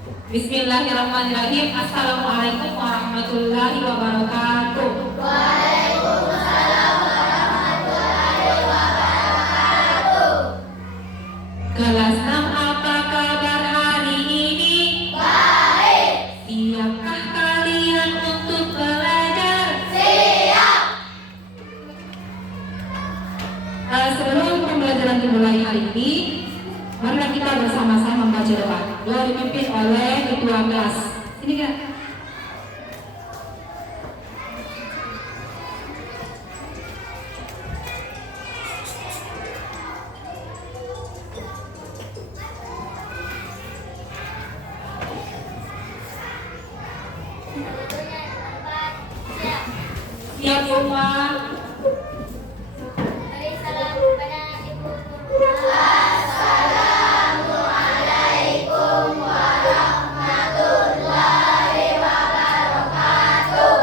Bismillahirrahmanirrahim. Assalamualaikum warahmatullahi wabarakatuh. Waalaikumsalam warahmatullahi wabarakatuh. Kelas 6, apa kabar hari ini? Baik. Siapkah kalian untuk belajar? Siap. Sebelum pembelajaran dimulai hari ini, mari kita bersama-sama membaca doa. Doa dipimpin oleh ketua kelas. Ini kan? Siap. Siap semua. Beri salam kepada Ibu Nurul. Assalamualaikum warahmatullahi wabarakatuh.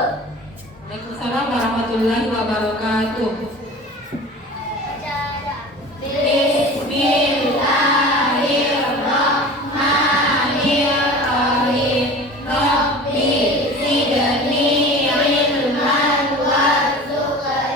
Waalaikumsalam warahmatullahi wabarakatuh. Baca doa. Bismillahirrahmanirrahim. Rabbi zidni ilman warzuqni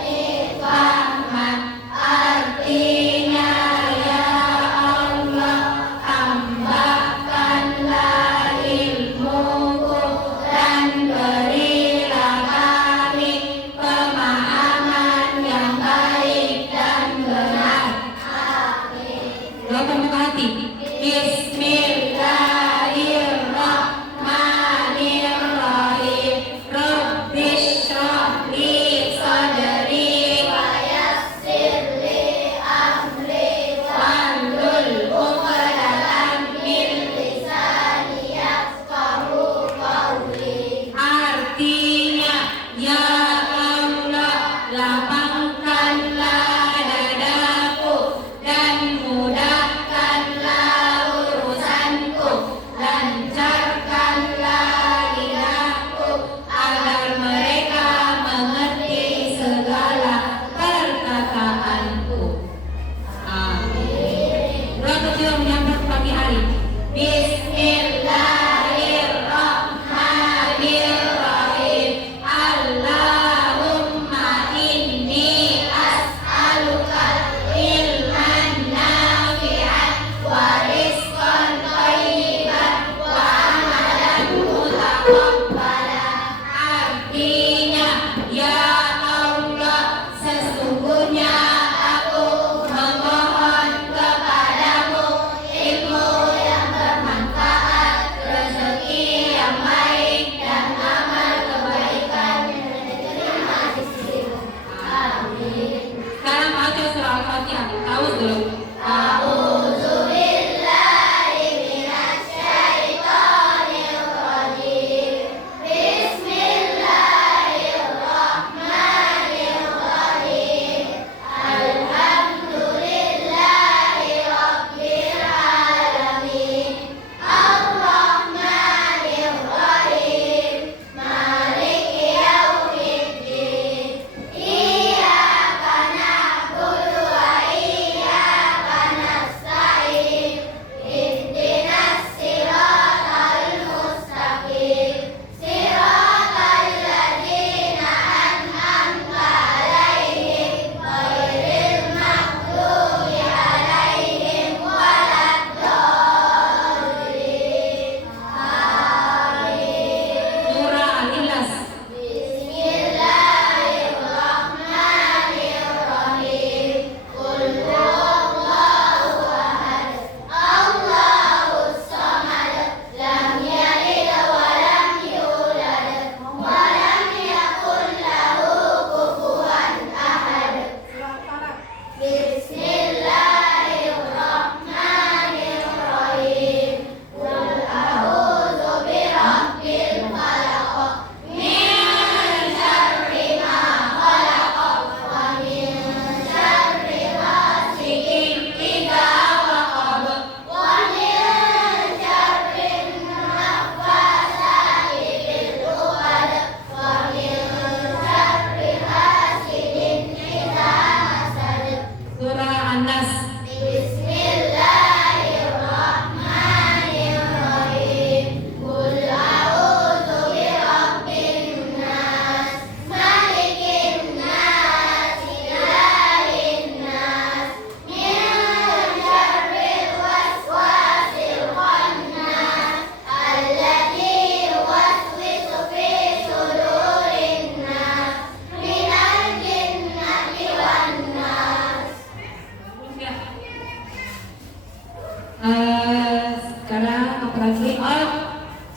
Sekarang apa lagi? Oh,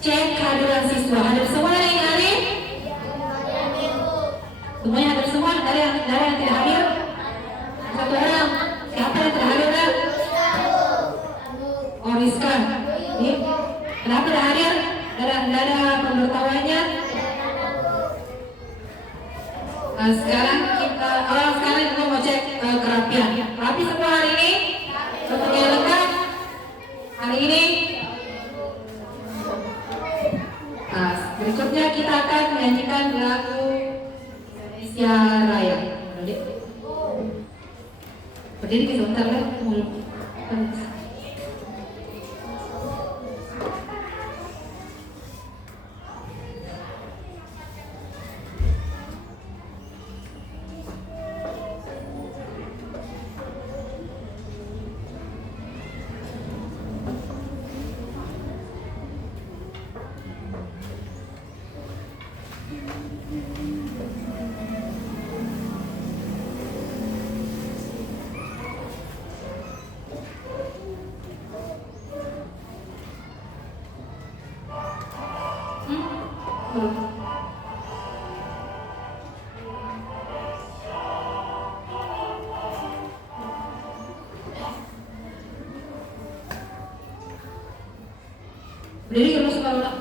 cek kehadiran siswa. Hadir semua hari ini? Semuanya hadir semua? Dari yang tidak hadir? Satu orang. Siapa yang tidak hadir? Oh, Rizka. Kenapa tidak hadir? Ada pemberitahuannya? Sekarang kita mau cek kerapian. Rapi semua hari ini? Semuanya lengkap? Hari ini? Berikutnya kita akan menyanyikan lagu Indonesia Raya. Berdiri sebentar ya. Berdiri terus kalau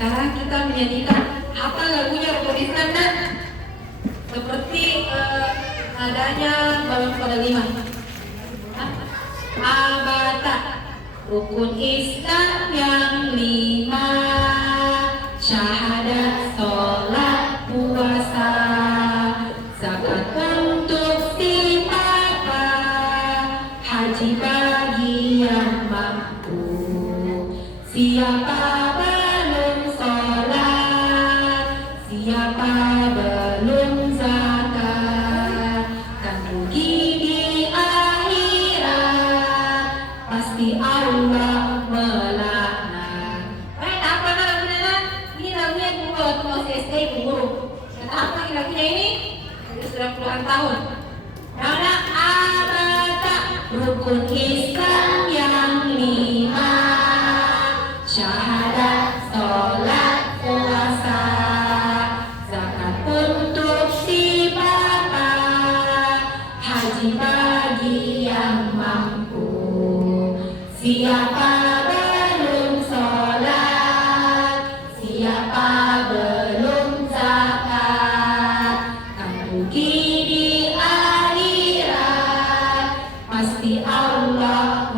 Sekarang kita menyanyikan apa lagunya Robotis Nanda seperti adanya balon pada 5 Abata rukun Islam yang 5 ibu guru. Kata apa kira-kira ini? Sudah puluhan tahun. Karena abata rukun Islam yang 5, syahadat, sholat, puasa, zakat untuk si bapak, haji bagi yang mampu. Siapa belum sholat, siapa belum zakat, kan rugi di akhirat, pasti Allah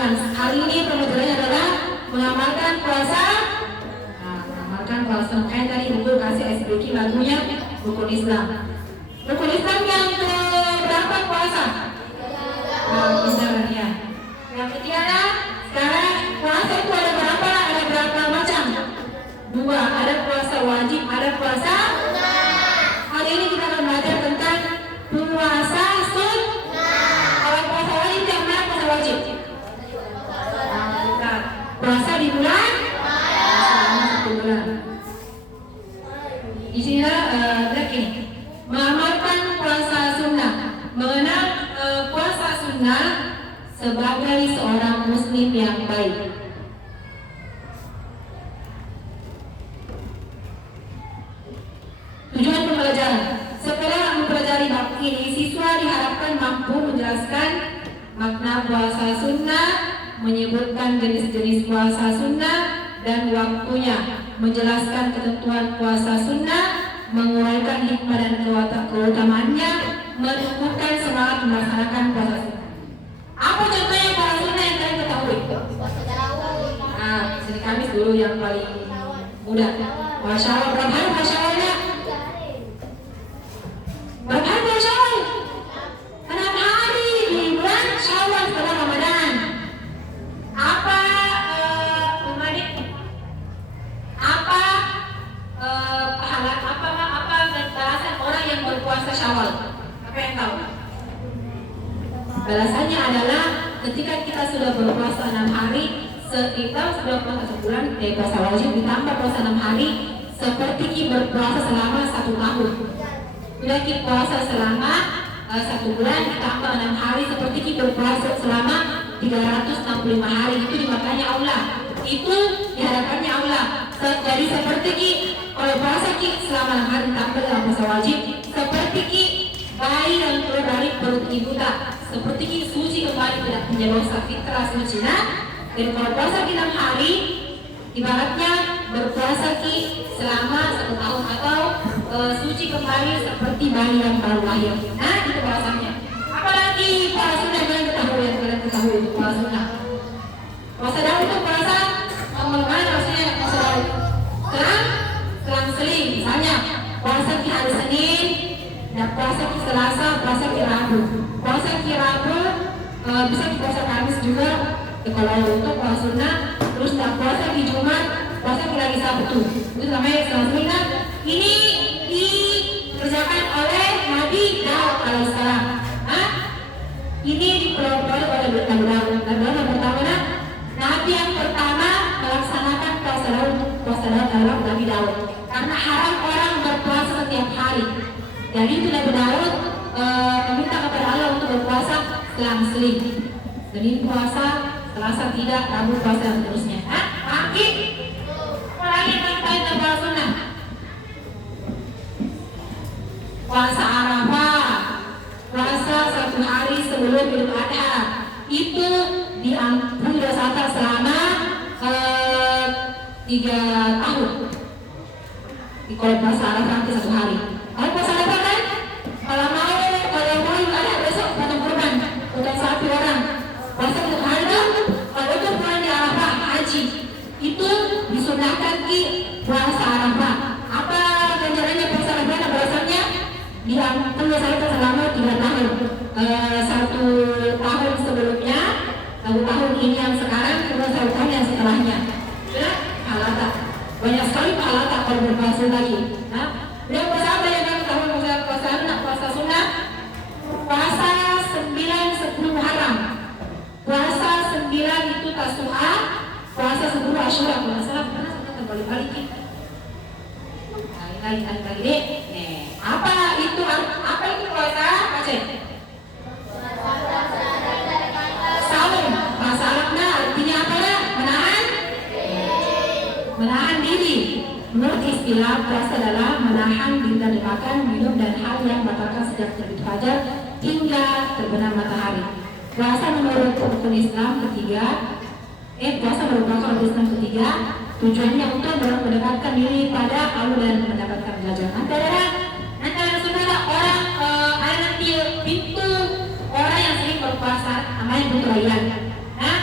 kandungan. Hari ini pembelajarannya adalah mengamalkan puasa. Nah, mengamalkan puasa. Kayak tadi Ibu kasih SPK lagunya rukun Islam. Rukun Islam yang berapa puasa? Nah, ya. Yang ketiga, sekarang puasa itu ada berapa? Ada berapa macam? 2. Ada puasa wajib, ada puasa. Hari ini kita akan belajar tentang puasa sunnah. Kalau puasa wajib yang mana puasa wajib? Puasa di bulan? Selama 1 bulan. Di sini begini, mengamalkan puasa sunnah, mengenal puasa sunnah sebagai seorang muslim yang baik. Tujuan pembelajaran. Setelah mempelajari bab ini, siswa diharapkan mampu menjelaskan makna puasa sunnah, menyebutkan jenis-jenis puasa sunnah dan waktunya, menjelaskan ketentuan puasa sunnah, menguraikan hikmah dan keutamaannya, menumbuhkan semangat melaksanakan puasa sunnah. Apa contohnya puasa sunnah yang kalian ketahui? Nah, Senin Kamis dulu yang paling mudah. Masya Allah, berapa hari Masya Allahnya? Berapa hari Masya Allah? 6 hari di bulan Syawal setelah Ramadan. Apa umadik? Apa pahala? Apa balasan orang yang berpuasa Syawal? Apa yang tahu? Balasannya adalah ketika kita sudah berpuasa 6 hari, kita sudah puasa 1 bulan, puasa wajib ditambah puasa 6 hari, seperti berpuasa selama 1 tahun. Sudah kita puasa selama 1 bulan ditambah 6 hari, seperti berpuasa selama 365 hari. Itu dimaknanya Allah. Itu dihadapannya Allah. Jadi seperti kalau puasa selama 6 hari ditambah dalam puasa wajib, seperti bayi yang keluar dari perut ibu tak, seperti suci kembali tidak punya dosa, fitrah suci. Nah, dan kalau puasa 6 hari, ibaratnya berpuasa selama 1 tahun atau suci kembali seperti bayi yang baru lahir. Nah, itu puasanya. Apalagi puasa sunnah yang kalian ketahui itu puasa sunnah. Puasa Daud itu puasa mana rasanya puasa Daud? Selang seling, misalnya puasa hari Senin, dan puasa Selasa, puasa Rabu. Puasa Rabu bisa puasa Kamis juga. Kalau untuk puasa sunnah, terus tak puasa di Jumat, puasa lagi Sabtu. Itu namanya selang seling. Ini dikerjakan oleh Nabi Daud alaihissalam. Ini dipelopori oleh Nabi Daud. Nabi Daud yang pertama, Nabi yang pertama melaksanakan puasa Daud adalah Nabi Daud. Karena haram orang berpuasa setiap hari. Jadi itu Nabi Daud meminta kepada Allah untuk berpuasa selang-seling. Senin puasa, Selasa tidak, Rabu puasa dan seterusnya. Pagi, apalagi yang kita puasa sunnah. Puasa Arafah, puasa 1 hari sebelum Idul Adha, itu diampuni dosa selama 3 tahun. Kalau puasa Arafah nanti 1 hari. Kalau puasa Arafah kan, kalau mau Idul Adha besok potong kurban, potong sapi orang. Puasa 1 hari kan, kalau itu pulang di Arafah haji, itu disunahkan puasa Arafah. Apa ganjarannya puasa Arafah? Balasannya diampuni dosa selama 3 tahun. 1 tahun sebelumnya, 1 tahun ini yang sekarang, kemudian 1 tahun yang setelahnya. Benar? Pahala banyak sekali pahala kalau berpuasa lagi. Nah, dan puasa apa yang kami tahu puasa sunnah? Puasa 9, 10 Muharram. Puasa 9 itu Tasu'a, puasa 10 Asyura. Kalau nggak salah, pernah saya terbalik-balik. Kali-kali deh. Apa itu puasa? Aceh? Saum. Bahasa Arabnya artinya apa ya? Menahan diri. Menurut istilah, puasa adalah menahan diri dari makan, minum dan hal yang batalkan sejak terbit fajar hingga terbenam matahari. Puasa menurut rukun Islam ketiga, puasa merupakan rukun Islam ketiga, tujuannya untuk mendekatkan diri pada Allah dan mendapatkan ganjaran. Antara saudara orang ada nanti pintu orang yang sering berpuasa namanya pintu rayyan. Nah,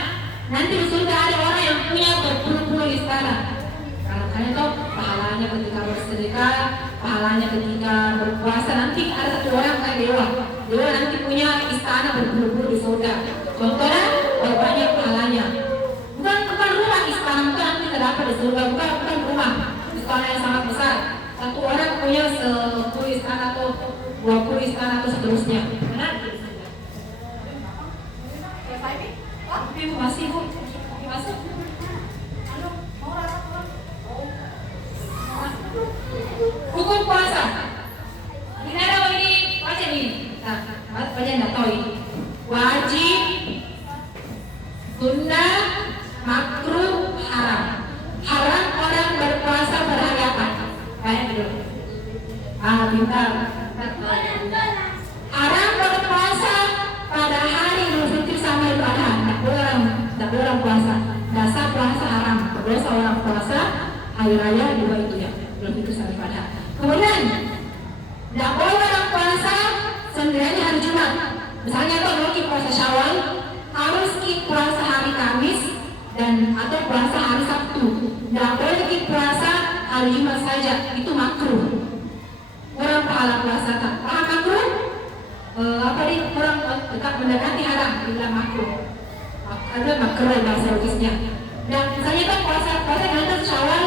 Nanti di surga ada orang yang punya berpuluh-puluh istana. Karena kalian tahu pahalanya ketika bersedekah, pahalanya ketika berpuasa. Nanti ada satu orang kayak dewa. Dewa nanti punya istana berpuluh-puluh di surga. Contohnya banyak pahalanya. Bukan rumah istana, bukan nanti terdapat di surga, bukan rumah. Istana yang sangat besar. Satu orang punya 10 istana atau 20 istana atau seterusnya. Benar? Ibu masih bu, masuk. Halo, mau rasa hukum puasa. Ini ada ini baca ini. Nah, baca nggak tahu ini. Wajib, sunnah, makruh, haram. Haram orang berpuasa berhari apa? Banyak dulu. Pintar. Haram berpuasa pada hari Idul Fitri sama Idul Adha. Tak boleh orang puasa. Dasar puasa haram. Berdosa orang puasa hari raya dua itu ya. Idul Fitri sama Idul Adha. Kemudian tidak boleh orang puasa sendirian hari Jumat. Misalnya kalau kita puasa Syawal, harus kita puasa hari Kamis dan atau puasa hari Sabtu. Tidak boleh kita puasa hari Jumat saja. Itu makruh. Orang pahala puasa tak. Paham makruh? Orang tetap mendekati haram. Dibilang makruh. Ada makruh bahasa logisnya. Dan misalnya kan puasa nanti Syawal,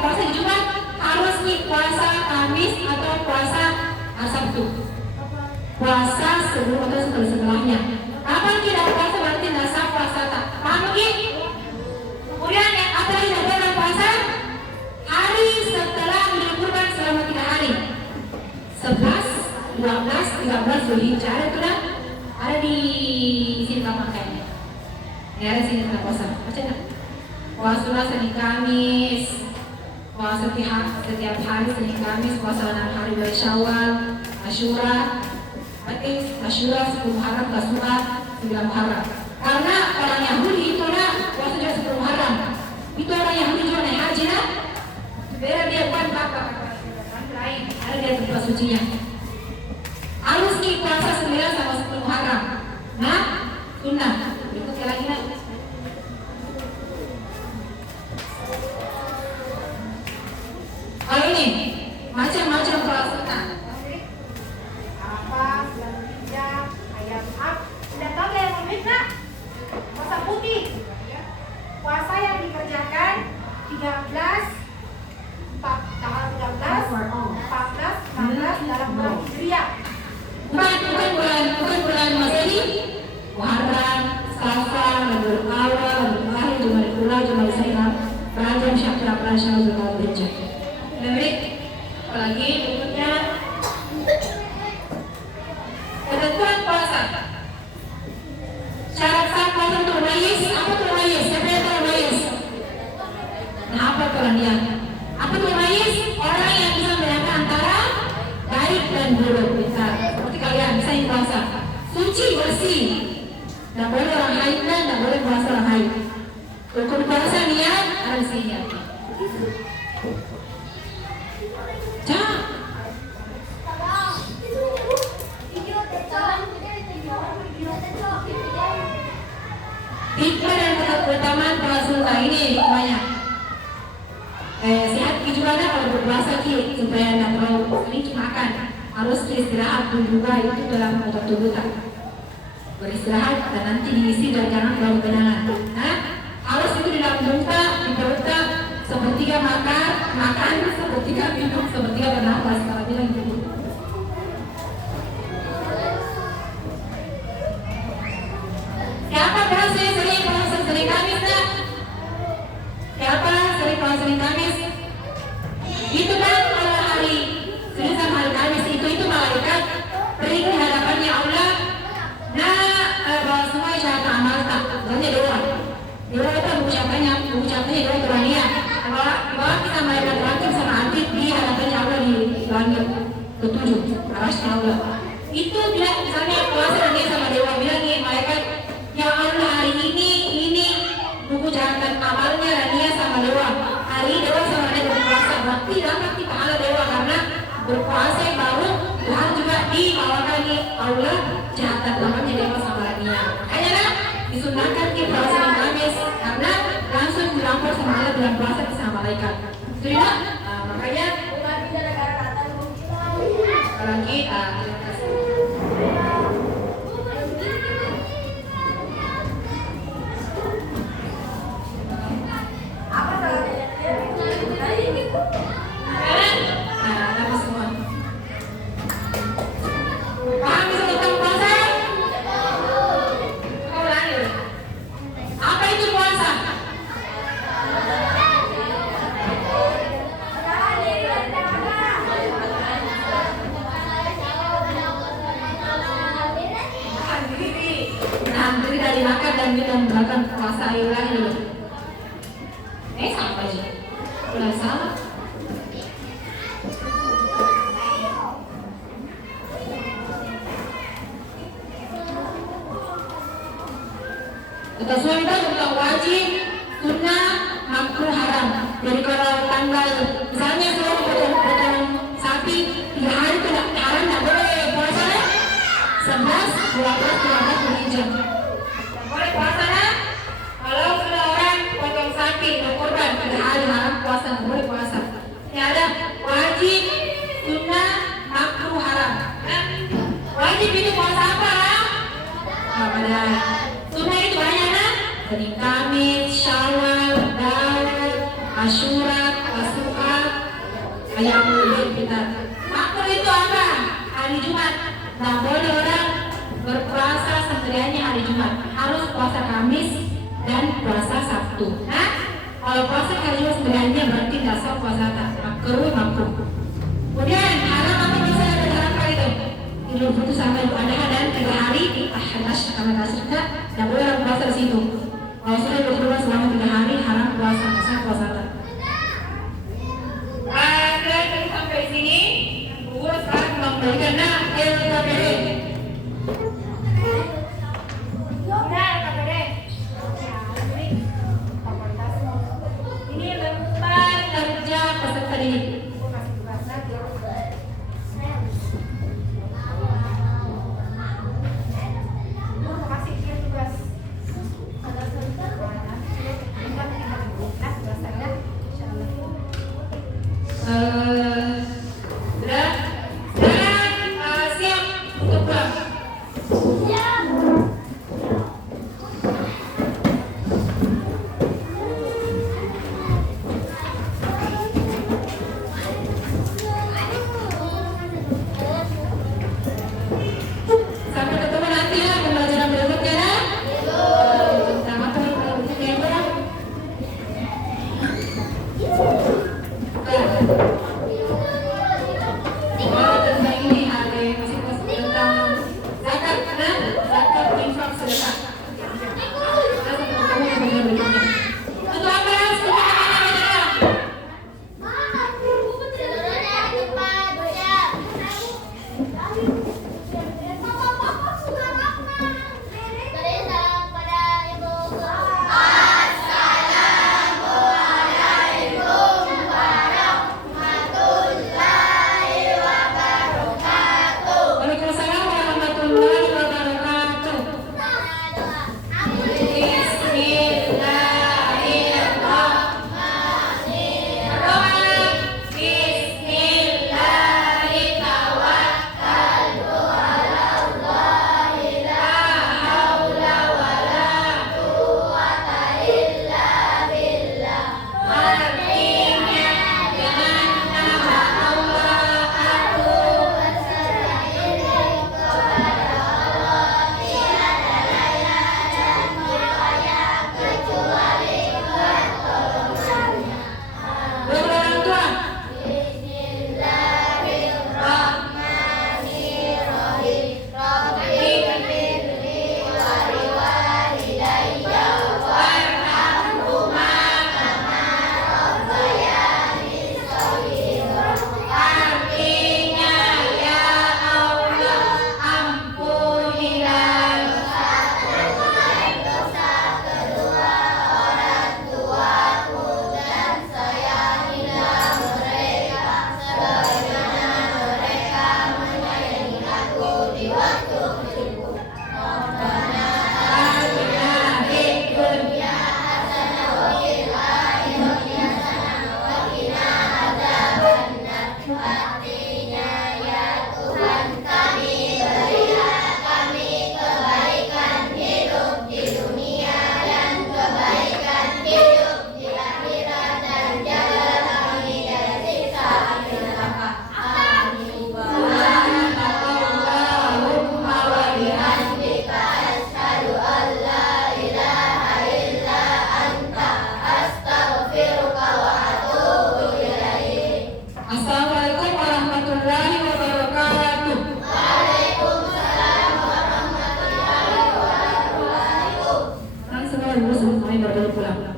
puasa di Jumat harus nih puasa Kamis atau puasa Sabtu. Puasa sebelum atau setelahnya. Kapan tidak puasa berarti tidak sah puasa tak. Paham lagi? Kemudian apa lagi tidak boleh puasa? Hari setelah diliburkan selama 3 hari. 11, 12, 13 Zulhijjah ada di sini kapan kayaknya. Ya ada sini kita puasa. Baca tak? Puasa Senin Kamis. Puasa setiap hari Senin Kamis. Puasa 6 hari dari Syawal. Asyura. Asyura 10 Muharram, Tasua 9 Muharram. Karena orang Yahudi itu puasa juga 10 Muharram. Itu orang Yahudi juga naik haji lah. Beda dia bukan apa lain. Ada dia tempat sucinya. Harus kita puasa 9 sama 10 Muharram. Nah, sunnah. Berikutnya lagi nak. Kalau ini macam-macam puasa sunnah. Puasa putih, puasa yang dikerjakan 13, tanggal 13, 14, 16 dalam bulan Hijriah. Bukan bulan Masri, Muharram, Safar, Rabiul Awal, Rabiul Akhir, Jumadil Ula, Jumadil Sayyid, Rajab, Syakran, Syawal, Zulhijjah. Baik, apalagi berikutnya ketentuan puasa. Syarat sah puasa untuk mayis, apa tuh mayis? Siapa yang tahu mayis? Nah, apa tuh dia? Apa tuh mayis? Orang yang bisa membedakan antara baik dan buruk. Bisa seperti kalian bisa puasa suci bersih. Tidak boleh orang haid dan tidak boleh puasa orang haid. Rukun puasa niat ada di sini. Jangan. Hikmah dan keutamaan puasa ini banyak. Sehat juga kalau berpuasa supaya tidak terlalu sering makan. Harus istirahat juga itu dalam otot tubuh tak. Beristirahat dan nanti diisi dan jangan terlalu kenangan. Nah, harus itu di dalam muka, di perut sepertiga makan, sepertiga minum, sepertiga bernafas. Kalau bilang gitu. Siapa puasa sering puasa Senin Kamis nak? Siapa sering puasa Senin Kamis? Itu kan kalau hari Senin sama hari Kamis itu malaikat beri di hadapannya Allah. Nah, bahwa semua syarat amal tak, makanya doa. Doa itu mengucapkannya doa Tuhannya. Bahwa kita malaikat terakhir sama Adit di hadapannya Allah di langit ketujuh, arasnya Allah. Itu bila misalnya puasa dan dia sama dewa bilang nih malaikat, ya Allah hari ini buku catatan amalnya dan dia sama dewa. Hari ini dewa sama dia berpuasa, berarti dapat kita pahala dewa karena berpuasa yang baru Tuhan juga dibawakan nih Allah catatan amalnya dewa sama dia. Makanya disunahkan seperti puasa Senin Kamis karena langsung dilapor sama Allah bulan puasa sama malaikat. Setuju? Nah, makanya lagi terima kasih. Nah, apa semua? Paham bisa tentang puasa? Kau ulangi. Apa itu puasa? Nahan diri dari makan dan minum bahkan puasa. Ayo ulangi dulu. Sama aja. Udah sama. Kita semua itu tentang wajib, sunnah, makruh, haram. Jadi kalau tanggal misalnya saya potong sapi 3 hari itu haram, nggak boleh puasa. 11, 12, 13 Dzulhijjah. Nggak boleh puasa. Kalau sudah orang potong sapi untuk kurban 3 hari haram puasa, nggak boleh puasa. Ini ada wajib, sunnah, makruh, haram. Nah, wajib itu puasa apa? Ramadan. Sunnah itu banyak kan? Senin Kamis, Syawal, Daud, Asyura, Tasu'a, Ayyamul Bid. Makruh itu apa? Hari Jumat. Nggak boleh orang berpuasa sendiriannya hari Jumat. Harus puasa Kamis dan puasa Sabtu. Nah, kalau puasa hari Jumat sendiriannya berarti nggak sah puasa makruh. Kemudian haram apa bisa ada dalam kali itu? Idul Fitri sama Idul Adha dan 3 hari Ahad sama Tasrika. Nggak boleh orang puasa di situ. Kalau sudah berpuasa selama 3 hari haram puasa, nggak sah puasa. Ada sampai sini. Guru sekarang memberikan LKPD. Ini lembar kerja peserta didik. segera dulu sebelum kami berbalik pulang.